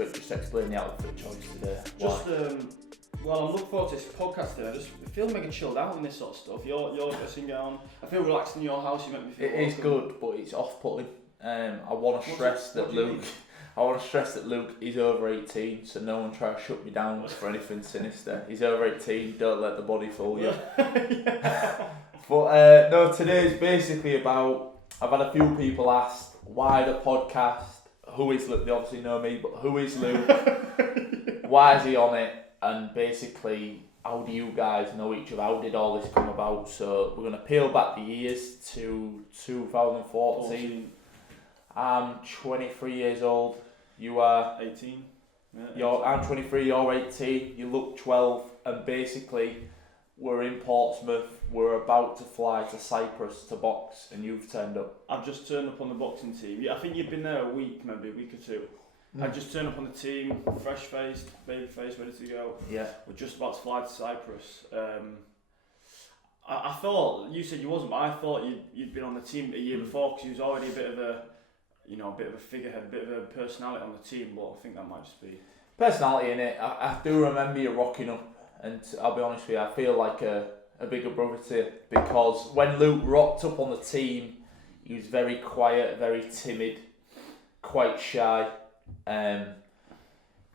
into it. Just explain the outfit choice today. Well, I'm looking forward to this podcast today. I just feel mega chilled out in this sort of stuff. You're dressing down. I feel relaxed in your house. You make me feel. It is good, but it's off-putting. I want to stress that Luke. I want to stress that Luke is over 18, so no one try to shut me down for anything sinister. He's over 18. Don't let the body fool you. But no, today's basically about. I've had a few people ask why the podcast. Who is Luke? They obviously know me, but who is Luke? Why is he on it? And basically, how do you guys know each other? How did all this come about? So we're going to peel back the years to 2014. I'm 23 years old. You are 18. I'm 23. You're 18. You look 12. And basically, we're in Portsmouth. We're about to fly to Cyprus to box, and you've turned up. I've just turned up on the boxing team. Yeah, I think you've been there a week, maybe a week or two. I just turned up on the team, fresh-faced, baby-faced, ready to go. Yeah. We're just about to fly to Cyprus. I thought, you said you wasn't, but I thought you'd been on the team a year before, because you was already a bit of a figurehead, a bit of a personality on the team, but I think that might just be... Personality in it. I do remember you rocking up, and I'll be honest with you, I feel like a bigger brother to you, because when Luke rocked up on the team, he was very quiet, very timid, quite shy.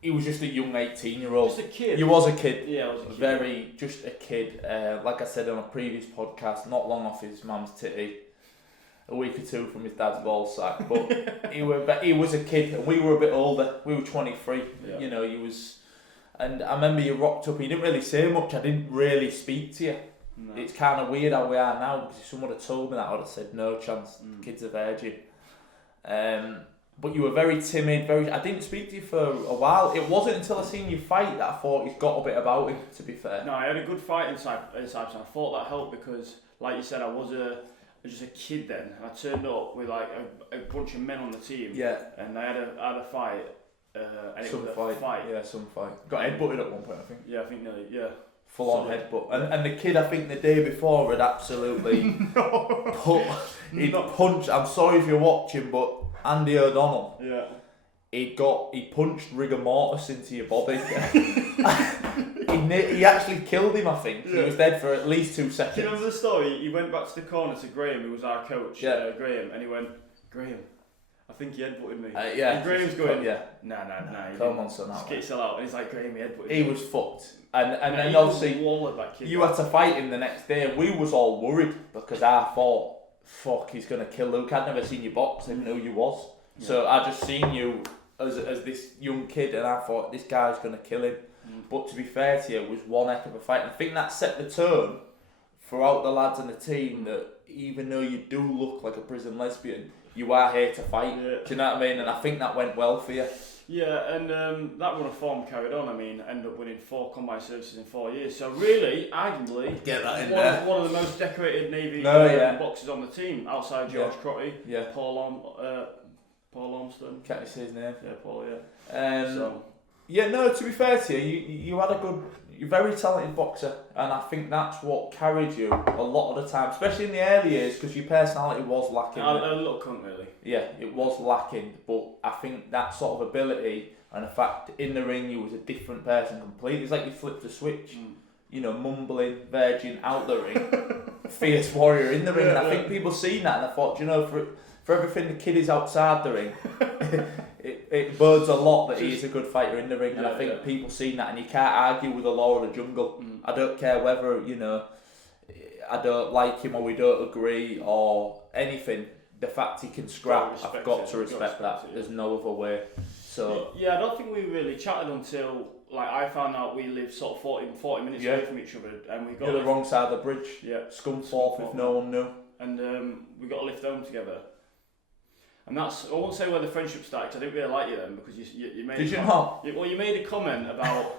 He was just a young 18-year-old. Just a kid. You was a kid. Yeah, I was a kid. Just a kid. Like I said on a previous podcast, not long off his mum's titty, a week or two from his dad's ball sack. But he was a kid, and we were a bit older. We were 23. Yeah. You know, he was. And I remember you rocked up. He didn't really say much. I didn't really speak to you. No. It's kind of weird how we are now, because if someone had told me that, I would have said no chance. Kid's a virgin. But you were very timid. I didn't speak to you for a while. It wasn't until I seen you fight that I thought he's got a bit about him, to be fair. No, I had a good fight in Cyprus. I thought that helped because, like you said, I was just a kid then. And I turned up with like a bunch of men on the team. Yeah. And I had a fight. And some it was a fight. Yeah, some fight. Got headbutted at one point, I think. Yeah, I think nearly. Yeah. Full on headbutt. And the kid, I think the day before, had absolutely he'd punched. I'm sorry if you're watching, but Andy O'Donnell. Yeah. He punched rigor mortis into your body. he actually killed him, I think. Yeah. He was dead for at least 2 seconds. Do you remember the story? He went back to the corner to Graham, who was our coach. Yeah. Graham, and he went, Graham, I think he headbutted me. Yeah. And Graham's going, yeah. Nah. Come on, son. Just get yourself out. And he's like, Graham, he headbutted me. He was fucked. And then obviously, you had to fight him the next day, and we was all worried because I thought, fuck, he's going to kill Luke. I'd never seen you box, I didn't know who you was. Yeah. So I just seen you as this young kid, and I thought, this guy's going to kill him. But to be fair to you, it was one heck of a fight. And I think that set the tone throughout the lads and the team that even though you do look like a prison lesbian, you are here to fight. Yeah. Do you know what I mean? And I think that went well for you. Yeah, and that run of form carried on. I mean, ended up winning 4 combined services in 4 years. So really, arguably, get that in one of the most decorated Navy boxers on the team, outside George Crotty, Paul Ormston. Can't say his name. Yeah, Paul. Yeah. Yeah, no. To be fair to you, you had you're a very talented boxer, and I think that's what carried you a lot of the time, especially in the early years, because your personality was lacking. A little cunt, really. Yeah, it was lacking, but I think that sort of ability and the fact in the ring you was a different person completely. It's like you flipped a switch. You know, mumbling virgin out the ring, fierce warrior in the ring, and I think people seen that and I thought, you know, for everything the kid is outside the ring, it bodes a lot that he's a good fighter in the ring, and I think people seen that, and you can't argue with the law of the jungle. I don't care whether, you know, I don't like him or we don't agree or anything. The fact he can scrap, I've got to respect that. There's no other way. So yeah, I don't think we really chatted until like I found out we lived sort of 40 minutes away from each other, and we got the wrong side of the bridge. Yeah, Scunthorpe if no one knew. And we got a lift home together. And that's, I won't say where the friendship started, 'cause I didn't really like you then, because you made... Did you not? You made a comment about...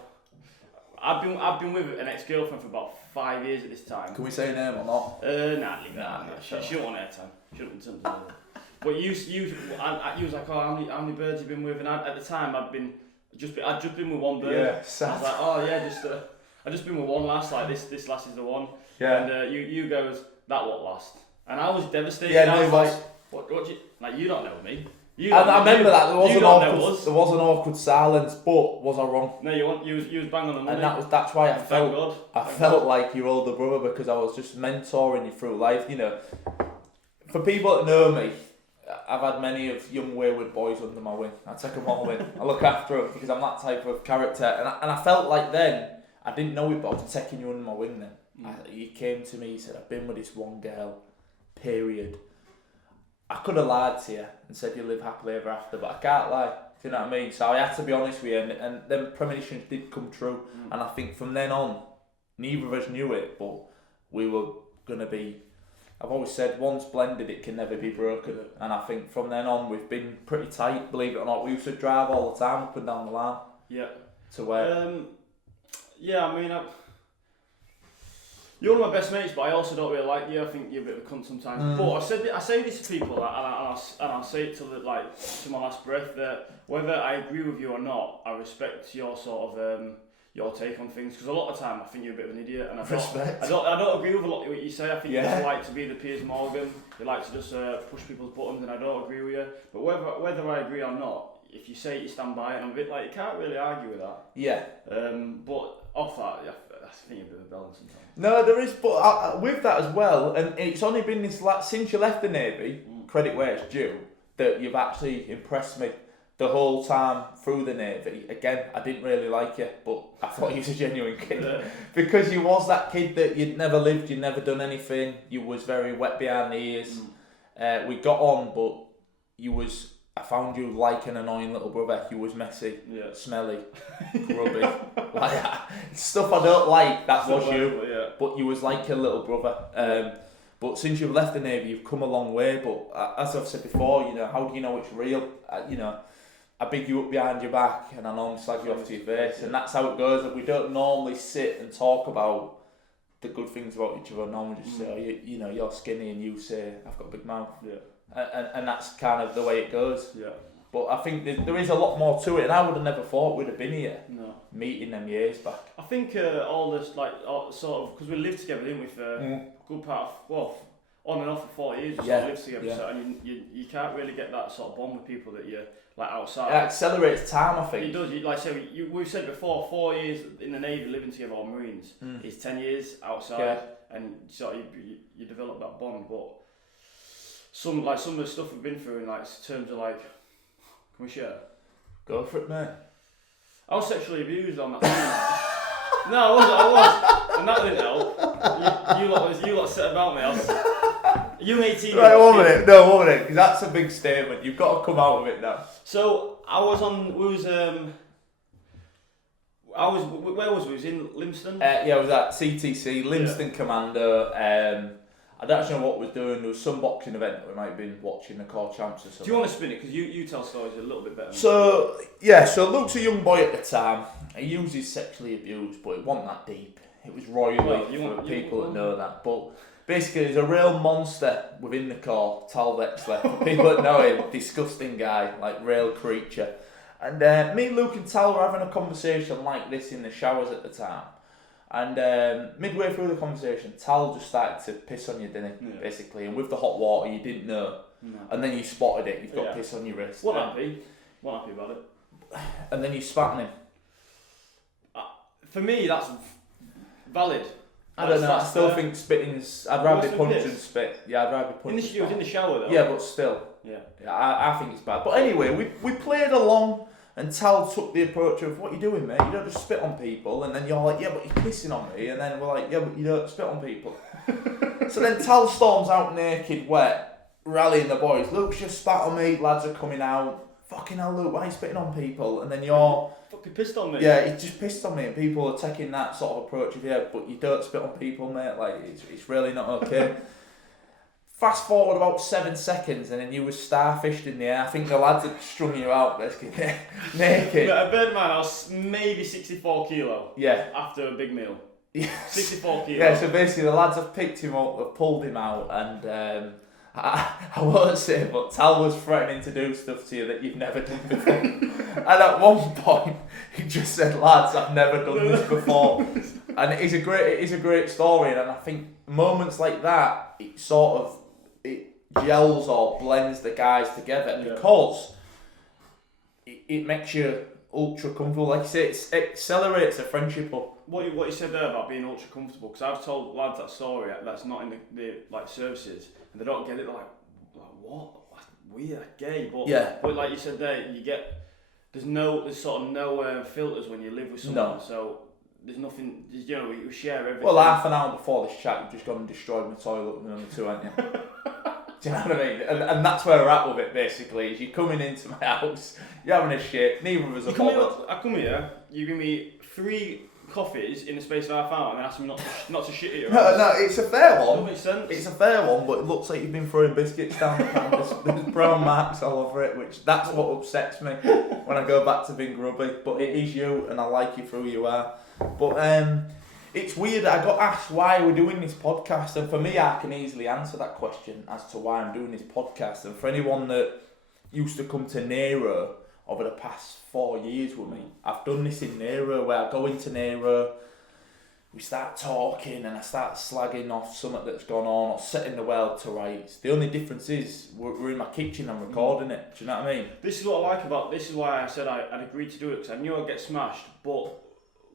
I've been with an ex-girlfriend for about 5 years at this time. Can we say a name or not? Nah, leave that. She don't want airtime. She don't want to. But you was like, oh, how many birds you been with? And at the time, I'd just been with one bird. Yeah, sad. I was like, oh yeah, I just been with one lass. Like this lass is the one. Yeah. And you goes, that what last? And I was devastated. Yeah, no, what you like? You don't know me. I remember that there was there was an awkward silence, but was I wrong? No, you was bang on the money. And that's why I felt God. like your older brother, because I was just mentoring you through life. For people that know me, I've had many of young wayward boys under my wing. I take them all in. I look after them because I'm that type of character. And I felt like then, I didn't know it, but I was taking you under my wing then. You came to me, you said, I've been with this one girl, period. I could have lied to you and said you live happily ever after, but I can't lie. Do you know what I mean? So I had to be honest with you, and them premonitions did come true. And I think from then on, neither of us knew it, but we were going to be... I've always said, once blended, it can never be broken. And I think from then on, we've been pretty tight, believe it or not. We used to drive all the time up and down the line. Yeah. To where... yeah, I mean... You're one of my best mates, but I also don't really like you. I think you're a bit of a cunt sometimes. But I say this to people, and I'll say it till to my last breath, that whether I agree with you or not, I respect your sort of your take on things. Because a lot of the time, I think you're a bit of an idiot, and I don't agree with a lot of what you say. I think you just like to be the Piers Morgan. You like to just push people's buttons, and I don't agree with you. But whether I agree or not, if you say it, you stand by it. I'm a bit like, you can't really argue with that. Yeah. But off that, yeah, I think you're a bit of a balance sometimes. No, there is, but with that as well, and it's only been since you left the Navy, credit where it's due, that you've actually impressed me the whole time through the Navy. Again, I didn't really like you, but I thought you was a genuine kid. Because you was that kid that you'd never lived, you'd never done anything, you was very wet behind the ears. We got on, but I found you like an annoying little brother. You was messy, smelly, grubby, like stuff I don't like. That was you, but you was like a little brother. But since you've left the Navy, you've come a long way. But as I've said before, how do you know it's real? I big you up behind your back, and I normally slag you off to your face, and that's how it goes. And we don't normally sit and talk about the good things about each other. Normally just say, you're skinny, and you say, I've got a big mouth. And that's kind of the way it goes. Yeah. But I think there is a lot more to it, and I would have never thought we'd have been here. No. Meeting them years back. I think all this, sort of, because we lived together, didn't we, for a good part of, on and off for 40 years, we sort of lived together, so, and you can't really get that sort of bond with people that you're, outside. It accelerates time, I think. It does. We've said before, 4 years in the Navy living together, or Marines, is 10 years outside, and so you develop that bond, but some of the stuff we've been through in terms of can we share? Go for it, mate. I was sexually abused on that team. No, I was, and that didn't help. You lot set about me. You 18. Right, one minute, because that's a big statement. You've got to come out of it now. So where was we? Was in Limston? I was at CTC, Limston Commando. I don't actually know what we're doing. There was some boxing event that we might have been watching, the Core Champs or something. Do you want to spin it? Because you tell stories a little bit better. So Luke's a young boy at the time. He uses sexually abused, but it wasn't that deep. It was royally for people that know that. But basically, there's a real monster within the Corps, Tal Wexler. For people that know him, disgusting guy, real creature. And me, Luke and Tal were having a conversation like this in the showers at the time. And midway through the conversation, Tal just started to piss on you, didn't he? Basically, and with the hot water, you didn't know. No. And then you spotted it, you've got piss on your wrist. Wasn't happy about it. And then you spat on him. For me, that's valid. I don't know, I still think spitting's... I'd rather be punched and spit. Yeah, I'd rather be punched and spit. It was in the shower though. Yeah, but still. Yeah. I think it's bad. But anyway, we played along. And Tal took the approach of, what are you doing, mate? You don't just spit on people. And then you're like, yeah, but you're pissing on me. And then we're like, yeah, but you don't spit on people. So then Tal storms out naked, wet, rallying the boys. Luke's just spat on me, lads are coming out. Fucking hell, Luke, why are you spitting on people? And then you're... Fucking pissed on me. Yeah, he just pissed on me. And people are taking that sort of approach of, yeah, but you don't spit on people, mate. It's really not okay. Fast forward about 7 seconds and then you were starfished in the air. I think the lads had strung you out basically naked. But a bird man, I was maybe 64 kilo. Yeah. After a big meal. 64 kilo. Yeah, so basically the lads have picked him up, they've pulled him out, and I won't say, but Tal was threatening to do stuff to you that you've never done before. And at one point, he just said, lads, I've never done this before. And it is a great story, and I think moments like that, it gels or blends the guys together because it makes you ultra comfortable. Like you say, it accelerates a friendship up. What you said there about being ultra comfortable, because I've told lads that story that's not in the like services, and they don't get it. They're like what? Weird, gay, but like you said there, there's sort of no filters when you live with someone. So there's nothing. You know, we share everything. Well, half an hour before this chat, you've just gone and destroyed my toilet with number 2, haven't you? Do you know what I mean? And that's where we're at with it, basically, is you're coming into my house, you're having a shit, neither of us are bothered. I come here, you give me 3 coffees in the space of half hour and then ask me not to shit at your house. No, it's a fair one. That makes sense. It's a fair one, but it looks like you've been throwing biscuits down the pan. There's brown marks all over it, which that's what upsets me when I go back to being grubby. But it is you, and I like you for who you are. But it's weird. I got asked why we're doing this podcast, and for me, I can easily answer that question as to why I'm doing this podcast. And for anyone that used to come to Nero over the past 4 years with me, I've done this in Nero, where I go into Nero, we start talking, and I start slagging off something that's gone on or setting the world to rights. The only difference is we're in my kitchen and recording it. Do you know what I mean? This is what I like about. This is why I said I'd agreed to do it, because I knew I'd get smashed, but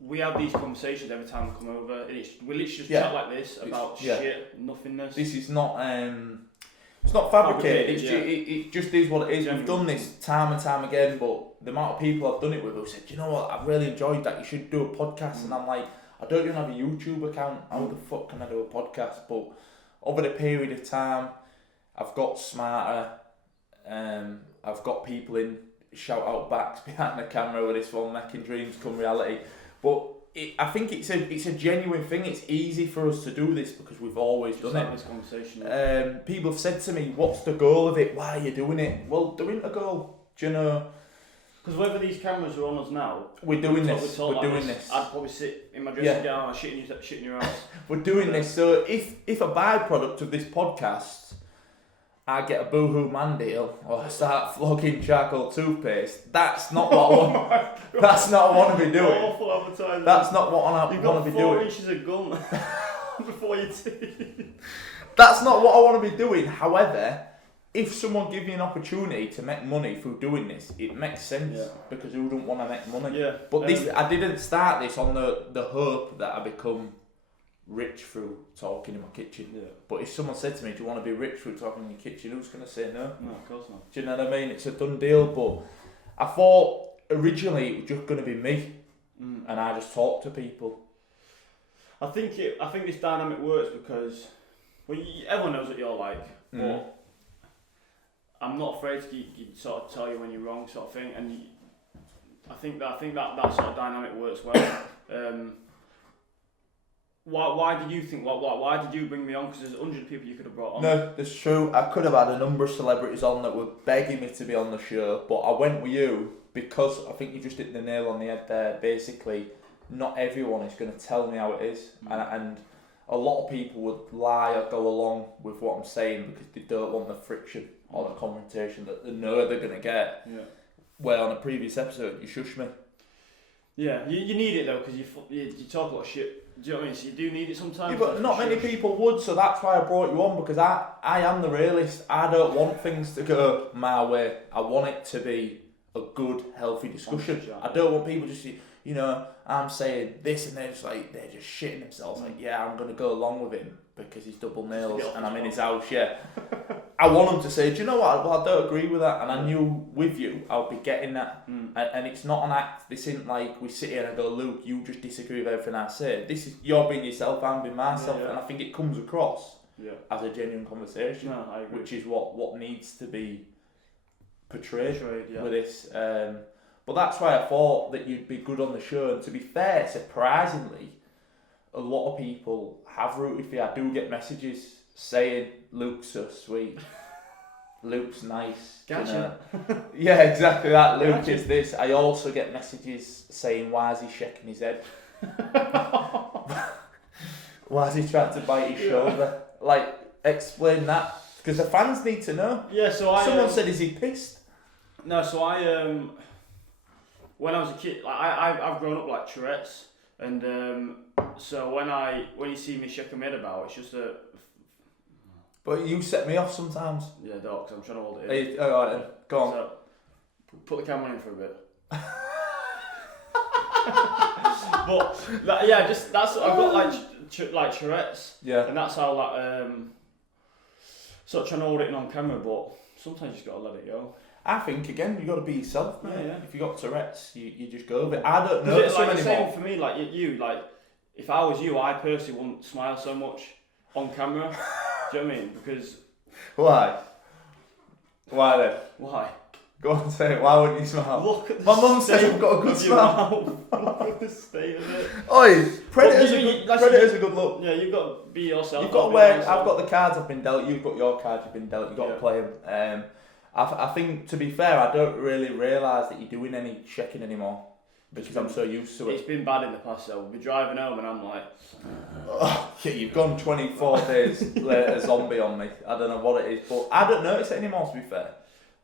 we have these conversations every time we come over, and we literally just chat like this about shit, nothingness. This is not it's not fabricated. It just is what it is. We've done this time and time again, but the amount of people I've done it with who said, you know what, I've really enjoyed that, you should do a podcast. And I'm like, I don't even have a YouTube account, how the fuck can I do a podcast? But over the period of time, I've got smarter, I've got people in shout out backs behind the camera with this one, making dreams come reality. But I think it's a genuine thing. It's easy for us to do this because we've always done it. This conversation. People have said to me, "What's the goal of it? Why are you doing it?" Well, there isn't a goal. Do you know? Because whether these cameras are on us now, we're doing this. I'd probably sit in my dressing gown and shit in your house. We're doing this. So if a byproduct of this podcast, I get a Boohoo Man deal or I start flogging charcoal toothpaste, that's not what I want. That's not what I want to be doing. Awful advertising. That's not what I want to be doing. You've got 4 inches of gum before your teeth. That's not what I want to be doing. However, if someone gives me an opportunity to make money through doing this, it makes sense because who don't want to make money? Yeah. But this, I didn't start this on the hope that I become rich through talking in my kitchen. Yeah. But if someone said to me, do you want to be rich through talking in your kitchen, who's going to say no? No, of course not. Do you know what I mean? It's a done deal. But I thought originally it was just going to be me and I just talk to people. I think this dynamic works because everyone knows what you're like, but I'm not afraid to sort of tell you when you're wrong, sort of thing. And I think that sort of dynamic works well. Why did you think? Why did you bring me on? Because there's 100 people you could have brought on. No, that's true. I could have had a number of celebrities on that were begging me to be on the show, but I went with you because I think you just hit the nail on the head there. Basically, not everyone is going to tell me how it is, and a lot of people would lie or go along with what I'm saying because they don't want the friction or the confrontation that they know they're going to get. Yeah. Where on a previous episode you shushed me. Yeah, you need it though because you talk a lot of shit. Do you know what I mean? So you do need it sometimes. Yeah, but not many people would, so that's why I brought you on, because I am the realist. I don't want things to go my way. I want it to be a good, healthy discussion. I don't want people just, I'm saying this and they're just shitting themselves. Like, yeah, I'm going to go along with him because he's double nails and I'm in his house, yeah. I want them to say, do you know what? Well, I don't agree with that. And I knew with you, I'll be getting that. And it's not an act. This isn't like we sit here and I go, Luke, you just disagree with everything I say. This is, you're being yourself, I'm being myself. Yeah. And I think it comes across as a genuine conversation. No, I agree. Which is what needs to be portrayed with this. But that's why I thought that you'd be good on the show. And to be fair, surprisingly, a lot of people have rooted for you. I do get messages saying, Luke's so sweet. Luke's nice. Gotcha. Yeah, exactly that. Luke is this. I also get messages saying, why is he shaking his head? Why is he trying to bite his shoulder? Like, explain that. Because the fans need to know. Yeah, so someone said, is he pissed? No, so when I was a kid, I've grown up like Tourette's, and so when you see me shaking my head about, it's just But you set me off sometimes. Yeah, dog, 'cause I'm trying to hold it in. Hey, alright then, go on. So, put the camera in for a bit. But yeah, just that's I've got like Tourette's. Yeah. And that's how sort of trying to hold it in on camera, but sometimes you just gotta let it go. I think again you got to be yourself, man. Yeah. If you got Tourette's, you just go with it. I don't know It's like the anymore. same for me. Like you, like if I was you, I personally wouldn't smile so much on camera. Do you know what I mean? Because Why? Why then? why? Go on, say it. Why wouldn't you smile? Look at the My mum says state I've got a good of your smile. mouth. Look at the state of it. Oi, Predator's But a good look. Yeah, you've got to be yourself. You've got to wear. I've got the cards I've been dealt. You've got your cards you've been dealt. You've got to Yeah. play them. I think, to be fair, I don't really realise that you're doing any checking anymore because I'm so used to It's it. been bad in the past though. We'll be driving home and I'm like, Yeah, you've gone 24 days later zombie on me. I don't know what it is, but I don't notice it anymore, to be fair.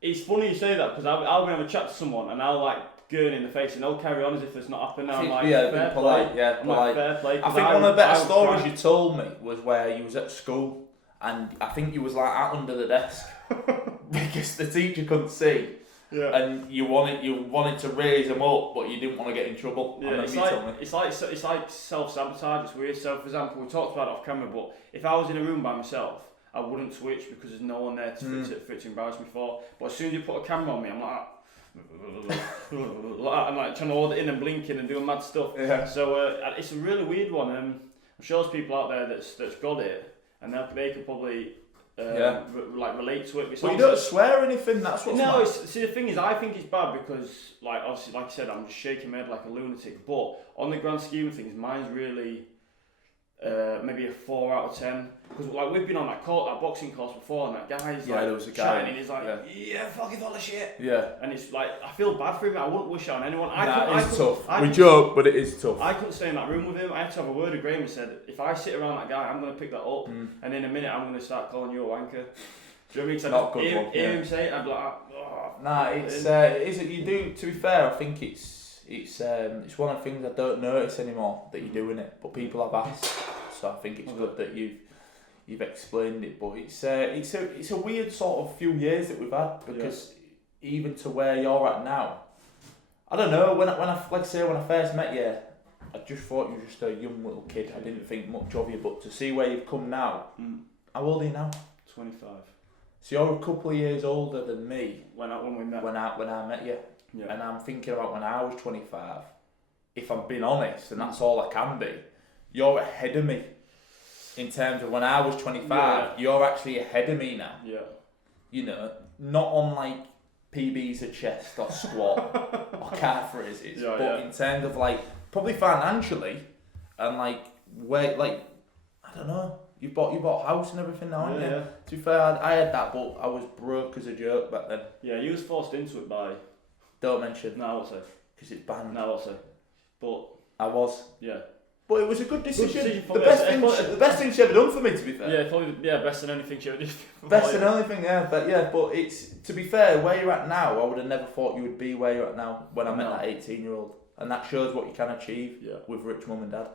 it's funny you say that because I'll be having a chat to someone and I'll like gurn in the face and they'll carry on as if it's not happened. And I'm like, Yeah, fair polite, play. yeah, I'm polite. like, fair play. I think one of the better stories you told me was where you was at school and I think you was like out under the desk because the teacher couldn't see. Yeah. And you wanted to raise them up, but you didn't want to get in trouble. Yeah, it's like self-sabotage. It's weird. So, for example, we talked about it off camera, but if I was in a room by myself, I wouldn't switch because there's no one there for it to embarrass me for. But as soon as you put a camera on me, I'm like, I'm like trying to hold it in and blinking and doing mad stuff. Yeah. So it's a really weird one. I'm sure there's people out there that's got it, and they could probably relate to it. But you don't swear or anything. That's what's No, mad. see the thing is, I think it's bad because, like, obviously, like I said, I'm just shaking my head like a lunatic. But on the grand scheme of things, mine's really maybe a 4 out of 10. Because like we've been on that boxing course before, and that guy's there was a guy, chatting, and he's like, yeah, fucking full of shit. Yeah. And it's like I feel bad for him. I wouldn't wish it on anyone. It's tough. We joke, but it is tough. I couldn't stay in that room with him. I had to have a word agreement and said, if I sit around that guy, I'm going to pick that up, and in a minute I'm going to start calling you a wanker. Do you know what I mean? So Not good one. Hear him say it, I'd be like, oh. Nah, it is. You do. To be fair, I think it's one of the things I don't notice anymore that you're doing it, but people have asked, so I think it's good that you've explained it. But it's a weird sort of few years that we've had because even to where you're at now, I don't know. When I first met you, I just thought you were just a young little kid. I didn't think much of you, but to see where you've come now, how old are you now? 25. So you're a couple of years older than me When we met. when I met you. Yeah. And I'm thinking about when I was 25, if I'm being honest, and that's all I can be, you're ahead of me. In terms of when I was 25, you're actually ahead of me now. Yeah. You know, not on like PBs of chest or squat or calf raises, but in terms of like, probably financially, and like, where, like, I don't know, you bought a house and everything now, haven't you? Yeah. To be fair, I had that, but I was broke as a joke back then. Yeah, you was forced into it by... Don't mention. No, I won't say. Because it's banned. No, I won't say. But... I was. Yeah. But it was a good decision. for The me. best thing she ever done for me, to be fair. Yeah, probably best than anything she ever did. Best and only thing, but it's, to be fair, where you're at now, I would have never thought you would be where you're at now when I met that 18-year-old. And that shows what you can achieve with rich mum and dad.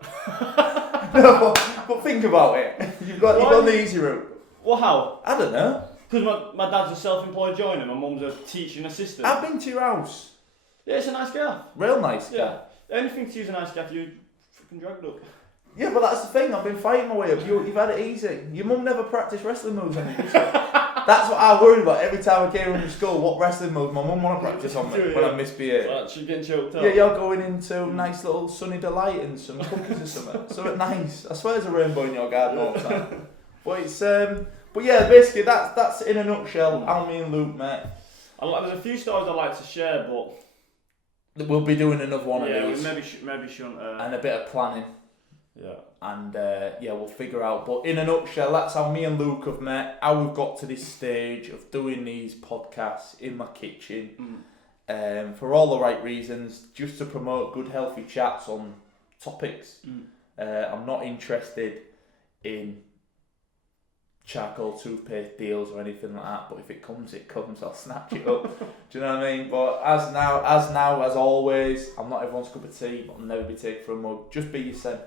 No, but think about it. You've got the easy route. Well, how? I don't know. Because my dad's a self-employed joiner and my mum's a teaching assistant. I've been to your house. Yeah, it's a nice guy. Real nice guy. Yeah. Anything to use a nice guy, you freaking dragged up. Yeah, but that's the thing. I've been fighting my way up. You've had it easy. Your mum never practiced wrestling moves on you. That's what I worried about every time I came home from school. What wrestling moves my mum want to practice on me when I misbehave? Well, she's getting choked up. Yeah, you're going into nice little Sunny Delight and some cookies or something. Something nice. I swear there's a rainbow in your garden all the time. But it's but yeah, basically that's in a nutshell how me and Luke met. There's a few stories I'd like to share, but we'll be doing another one of these. We maybe shouldn't. And a bit of planning. Yeah. And we'll figure out. But in a nutshell, that's how me and Luke have met. How we've got to this stage of doing these podcasts in my kitchen, for all the right reasons, just to promote good, healthy chats on topics. I'm not interested in charcoal toothpaste deals or anything like that. But if it comes, it comes. I'll snatch it up. Do you know what I mean? But as always, I'm not everyone's cup of tea, but I'll never be taken for a mug. Just be yourself.